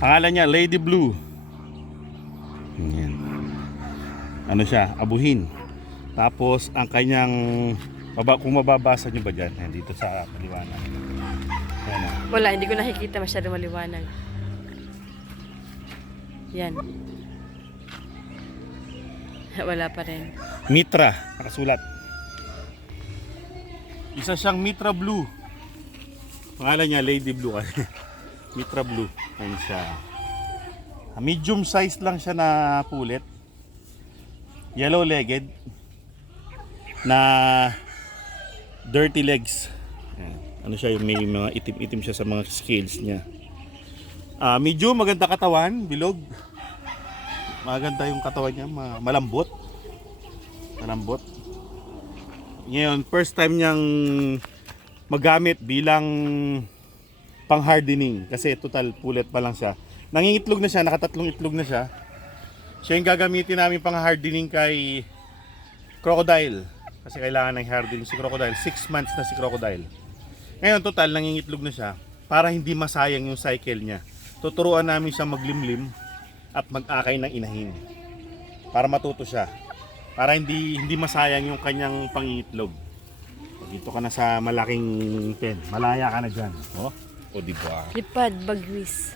Pangalan niya Lady Blue. Yan. Ano siya? Abuhin. Tapos ang kanyang baba, kung mababasa nyo ba dyan, yan, dito sa maliwanag. Yan, ah. Wala, hindi ko nakikita masyado maliwanag. Yan. Wala pa rin. Mitra, nakasulat. Isa siyang Mitra Blue. Pangalan niya Lady Blue. Mitra Blue. Ayun siya. Medium size lang siya na pulet. Yellow legged. Na dirty legs. Ayan. Ano siya, yung may mga itim-itim siya sa mga scales niya. Ah, medyo maganda katawan, bilog. Maganda yung katawan niya, ma- malambot. Malambot. Ngayon, first time niyang magamit bilang pang hardening kasi total pulet pa lang siya. Nangingitlog na siya, nakatatlong itlog na siya. Siya yung gagamitin namin pang hardening kay Crocodile. Kasi kailangan ng hardening si Crocodile. 6 months na si Crocodile. Ngayon, total, nangingitlog na siya para hindi masayang yung cycle niya. Tuturuan namin siya maglimlim at mag-akay ng inahin para matuto siya. Para hindi hindi masayang yung kanyang pangingitlog. Dito ka na sa malaking pen. Malaya ka na dyan. Oh, o di ba? Lipad, bagwis.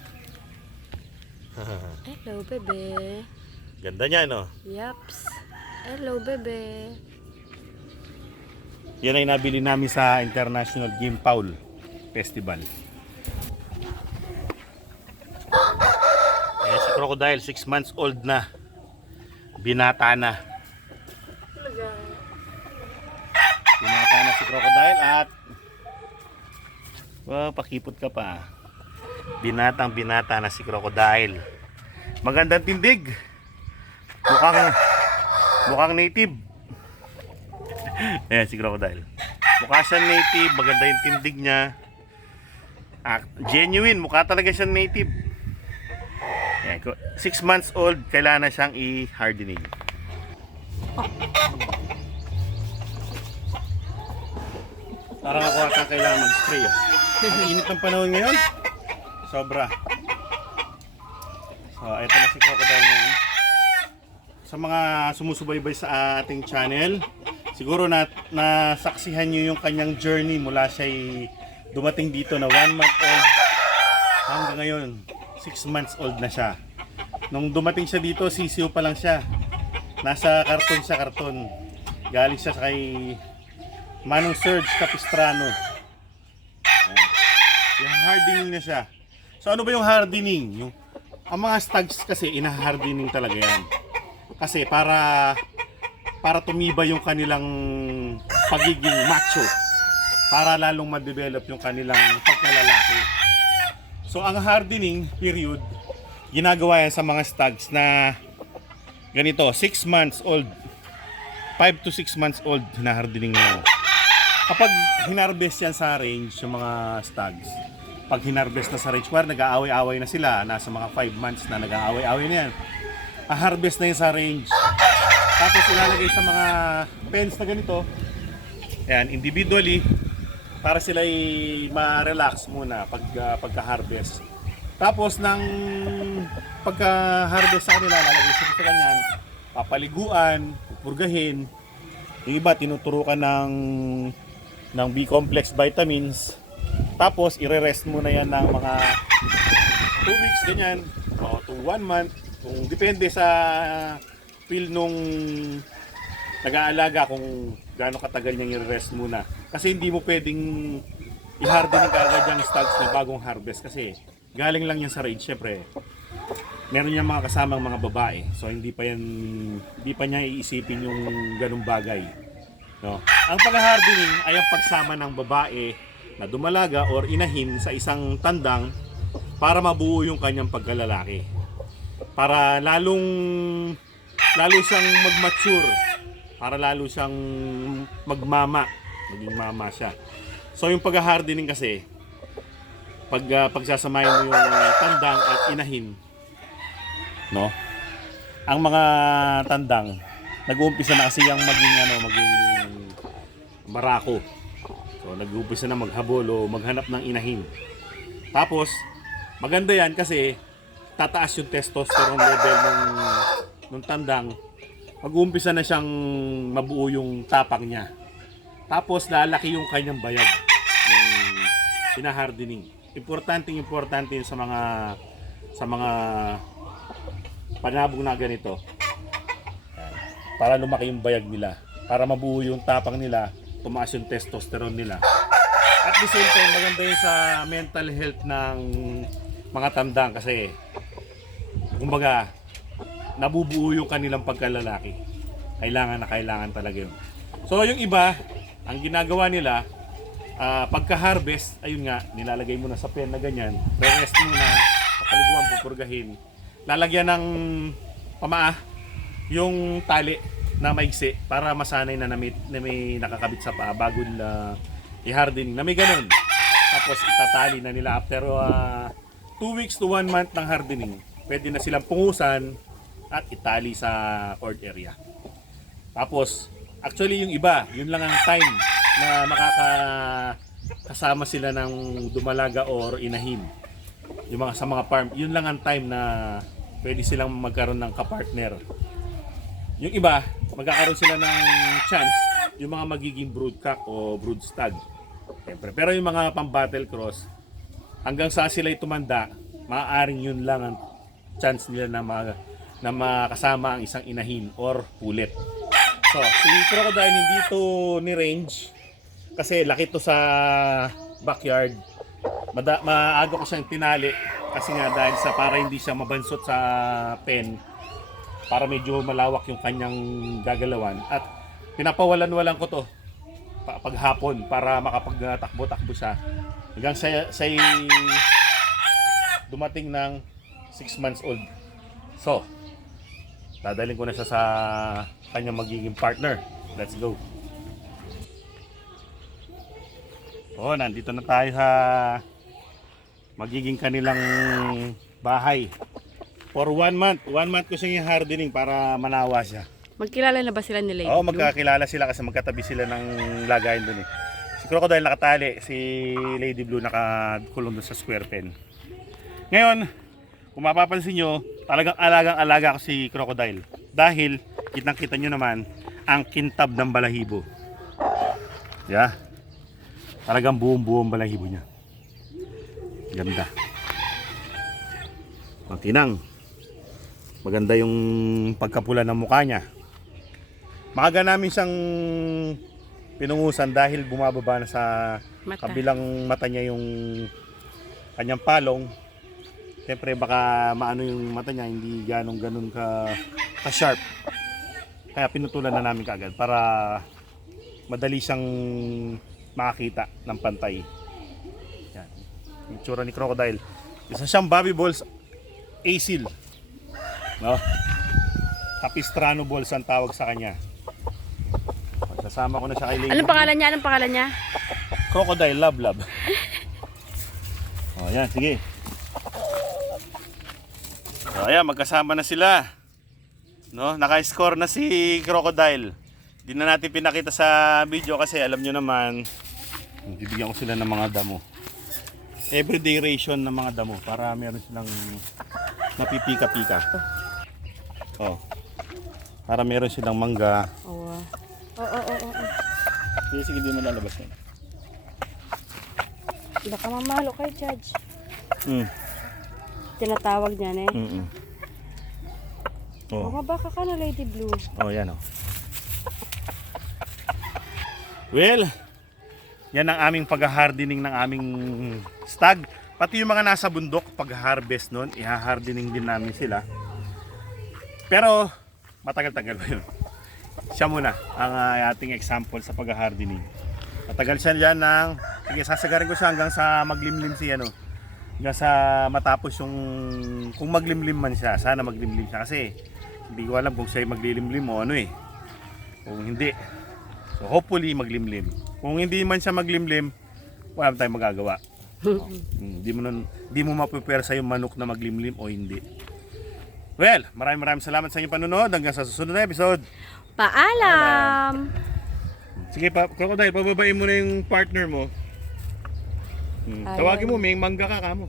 Hello, bebe. Ganda niya, no? Yaps. Hello, bebe. Yan ay nabili namin sa International Game Foul Festival. Ayan si Crocodile, 6 months old na. Binata na. Binata na si Crocodile at Wow, pakipot ka pa. Binatang binata na si Crocodile. Magandang tindig. Mukhang mukhang native. Ayan si Crocodile. Mukha siyang native, maganda yung tindig niya. Ah, genuine, mukha talaga siyang native. Ayan, ko- six months old, kailangan na siyang i-hardening. Parang ako ata kailangan mag-spray. ah. Ang init ng panahon ngayon. Sobra. So, ito na si Crocodile ngayon. Sa mga sumusubaybay sa ating channel, siguro na nasaksihan nyo yung kanyang journey mula siya dumating dito na 1 month old hanggang ngayon 6 months old na siya. Nung dumating siya dito, sisiw pa lang siya. Nasa karton siya, karton. Galing siya kay Manong Serge Capistrano. Yung hardening na siya. So ano ba yung hardening? Yung, ang mga stags kasi ina-hardening talaga yan. Kasi para para tumibay yung kanilang pagiging macho. Para lalong ma-develop yung kanilang pagkalalaki. So ang hardening period, ginagawa yan sa mga stags na ganito, 6 months old. 5 to 6 months old na hardening mo. Kapag hinarvest yan sa range, yung mga stags, pag hinarvest na sa range, where nag-aaway-away na sila, nasa mga 5 months na nag-aaway-away na yan, a-harvest na yun sa range. Tapos ilalagay sa mga pens na ganito, yan, individually, para sila ma-relax muna pag ah, pagka-harvest. Tapos nang pagka-harvest sa kanila, lalagay sila sa kanyan, papaliguan, pupurgahin. Yung iba tinuturukan ng ng B-complex vitamins. Tapos ire-rest muna yan ng mga 2 weeks ganyan o to 1 month kung depende sa feel nung nag-aalaga kung gaano katagal niyang i-rest muna. Kasi hindi mo pwedeng i-hardening ka agad yung stags na bagong harvest kasi galing lang yan sa range syempre. Meron niyang mga kasamang mga babae. So hindi pa yan hindi pa niya iisipin yung ganung bagay. No? Ang pag-hardening ay ang pagsama ng babae na dumalaga or inahin sa isang tandang para mabuo yung kanyang pagkalalaki. Para lalong lalo siyang mag-mature. Para lalo siyang magmama. Maging mama siya. So yung pag-hardening kasi, pag uh, pagsasamahin mo yung tandang at inahin, no? Ang mga tandang, nag-uumpisa na kasi yung maging ano, maging barako. So nag-uumpisa na maghabol o maghanap ng inahin. Tapos, maganda yan kasi tataas yung testosterone level ng ng tandang, mag-uumpisa na siyang mabuo yung tapak niya. Tapos lalaki yung kanyang bayag, yung pinahardening. Importante importante sa mga sa mga panabong na ganito. Para lumaki yung bayag nila, para mabuo yung tapang nila, tumaas yung testosterone nila. At the same time, maganda yun sa mental health ng mga tandang kasi kumbaga nabubuo yung kanilang pagkalalaki. Kailangan na kailangan talaga yun. So yung iba, ang ginagawa nila, ah, pagka-harvest, ayun nga, nilalagay mo na sa pen na ganyan, re-rest mo na, kapaliguan, pupurgahin. Lalagyan ng pamaa yung tali na maigsi para masanay na, na, may, na may nakakabit sa paa bago nila i-hardening. Na may ganun. Tapos itatali na nila after 2 weeks to 1 month ng hardening. Pwede na silang pungusan at itali sa cord area. Tapos, actually yung iba, yun lang ang time na makaka kasama sila ng dumalaga or inahin. Yung mga sa mga farm, yun lang ang time na pwede silang magkaroon ng kapartner. Yung iba, magkakaroon sila ng chance yung mga magiging brood cock o brood stag. Siyempre. Pero yung mga pang battle cross, hanggang sa sila tumanda, maaaring yun lang ang chance nila na, ma- na makasama ang isang inahin or pulet. So, si crocodile hindi to ni range kasi laki to sa backyard. Mada, maaga ko siyang tinali kasi nga dahil sa para hindi siya mabansot sa pen para medyo malawak yung kanyang gagalawan at pinapawalan-walan ko to pa- paghapon para makapagtakbo-takbo siya hanggang sa, sa dumating ng 6 months old. So, dadalhin ko na siya sa kanyang magiging partner. Let's go. Oh, nandito na tayo sa magiging kanilang bahay. For one month. One month ko siyang hardening para manawa siya. Magkilala na ba sila ni Lady Oo, Blue? magkakilala sila kasi magkatabi sila ng lagayan doon eh. Si Crocodile nakatali, si Lady Blue nakakulong doon sa square pen. Ngayon, kung mapapansin nyo, talagang alagang-alaga ko si Crocodile. Dahil, kitang-kita nyo naman, ang kintab ng balahibo. Yeah. Talagang buong-buong balahibo niya. Ganda. Ang tinang. Maganda yung pagkapula ng mukha niya. Maaga namin siyang pinungusan dahil bumababa na sa Mata. kabilang mata niya yung kanyang palong. Siyempre baka maano yung mata niya, hindi ganong ganun ka, ka sharp. Kaya pinutulan na namin kaagad para madali siyang makakita ng pantay. Yan. Yung tsura ni Crocodile. Isa siyang Bobby Balls Asil. No? Capistrano Balls ang tawag sa kanya. Sasama ko na siya kay Lady. Anong pangalan niya? Anong pangalan niya? Crocodile Love Love. Oh, yan, sige. So, ayan, magkasama na sila. No, naka-score na si Crocodile. Di na natin pinakita sa video kasi alam nyo naman, bibigyan ko sila ng mga damo. Everyday ration ng mga damo para meron silang mapipika-pika. Oh. Para meron silang mangga. Oo. ah. Oo, oo, oo. oo. Sige, sige, di mo lalabas yan. Baka mamalo kay Judge. Mm. Tinatawag niya eh. Mm-mm. Oh. Bumabaka ka na Lady Blue. Oh, yan oh. Well, yan ang aming pag-hardening ng aming stag. Pati yung mga nasa bundok, pag-harvest nun, iha-hardening din namin sila. Pero, matagal-tagal pa yun. Siya muna ang ah, ating example sa pag-hardening. Matagal siya dyan ng, sige, sasagarin ko siya hanggang sa maglimlim siya, ano. Hanggang sa matapos yung, kung maglimlim man siya, sana maglimlim siya. Kasi, hindi ko alam kung siya maglilimlim o ano eh. Kung hindi, so hopefully maglimlim. Kung hindi man siya maglimlim, wala tayong magagawa. Hindi mo nun, hindi mo mapupersa yung manok na maglimlim o hindi. Well, maraming maraming salamat sa inyong panonood. Hanggang sa susunod na episode. Paalam! Sige pa, Crocodile, pababain mo na yung partner mo. Hmm. Tawagin mo, may mangga ka kamo.